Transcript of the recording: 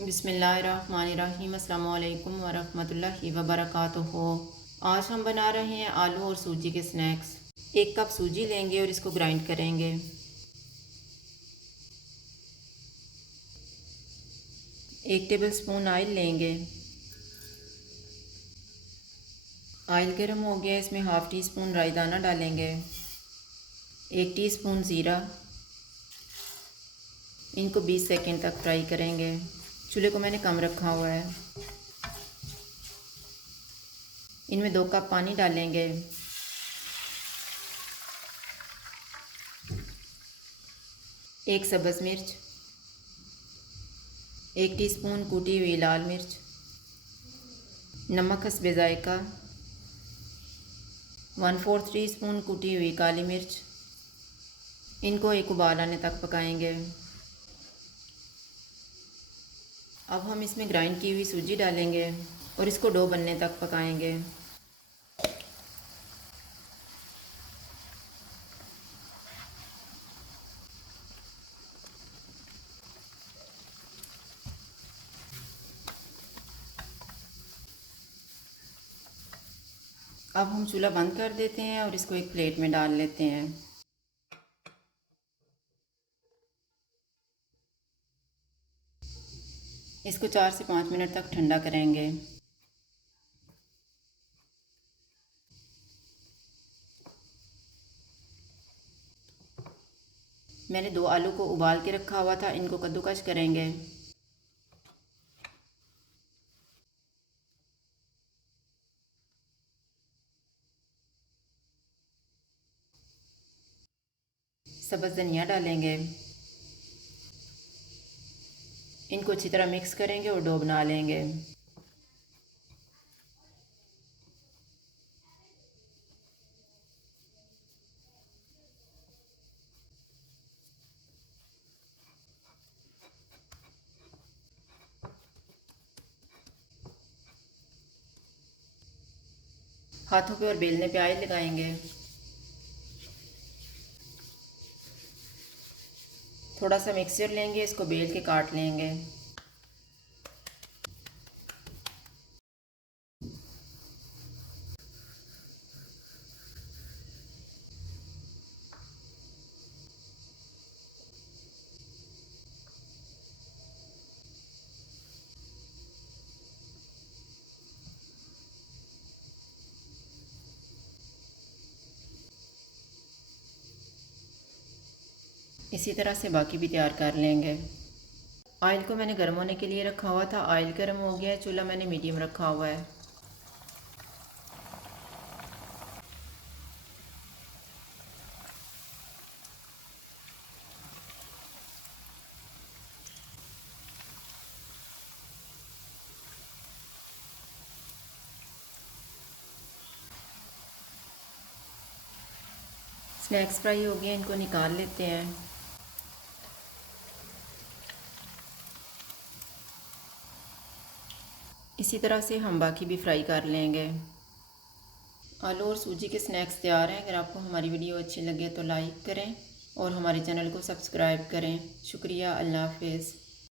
बिस्मिल्लाहिर्रहमानिर्रहीम। अस्सलामु अलैकुम वरहमतुल्लाहि वबरकातुहू। आज हम बना रहे हैं आलू और सूजी के स्नैक्स। 1 कप सूजी लेंगे और इसको ग्राइंड करेंगे। 1 टेबलस्पून ऑयल लेंगे। ऑयल गर्म हो गया, इसमें हाफ़ टी स्पून राई दाना डालेंगे, 1 टीस्पून ज़ीरा। इनको 20 सेकंड तक फ्राई करेंगे। चूल्हे को मैंने कम रखा हुआ है। इनमें 2 कप पानी डालेंगे। 1 सब्ज़ मिर्च, 1 टीस्पून कूटी हुई लाल मिर्च, नमक हस्बे ज़ायका, 1/4 टीस्पून कूटी हुई काली मिर्च। इनको एक उबाल आने तक पकाएंगे। अब हम इसमें ग्राइंड की हुई सूजी डालेंगे और इसको डो बनने तक पकाएंगे। अब हम चूल्हा बंद कर देते हैं और इसको एक प्लेट में डाल लेते हैं। इसको 4 से 5 मिनट तक ठंडा करेंगे। मैंने 2 आलू को उबाल के रखा हुआ था, इनको कद्दूकस करेंगे। सब्ज़ धनिया डालेंगे। इनको अच्छी तरह मिक्स करेंगे और डो बना लेंगे। हाथों पे और बेलने पे ऑयल लगाएंगे। थोड़ा सा मिक्सचर लेंगे, इसको बेल के काट लेंगे। इसी तरह से बाकी भी तैयार कर लेंगे। ऑयल को मैंने गर्म होने के लिए रखा हुआ था। ऑयल गर्म हो गया है। चूल्हा मैंने मीडियम रखा हुआ है। स्नैक्स फ्राई हो गए, इनको निकाल लेते हैं। इसी तरह से हम बाकी भी फ्राई कर लेंगे। आलू और सूजी के स्नैक्स तैयार हैं। अगर आपको हमारी वीडियो अच्छी लगे तो लाइक करें और हमारे चैनल को सब्सक्राइब करें। शुक्रिया। अल्लाह हाफ़िज़।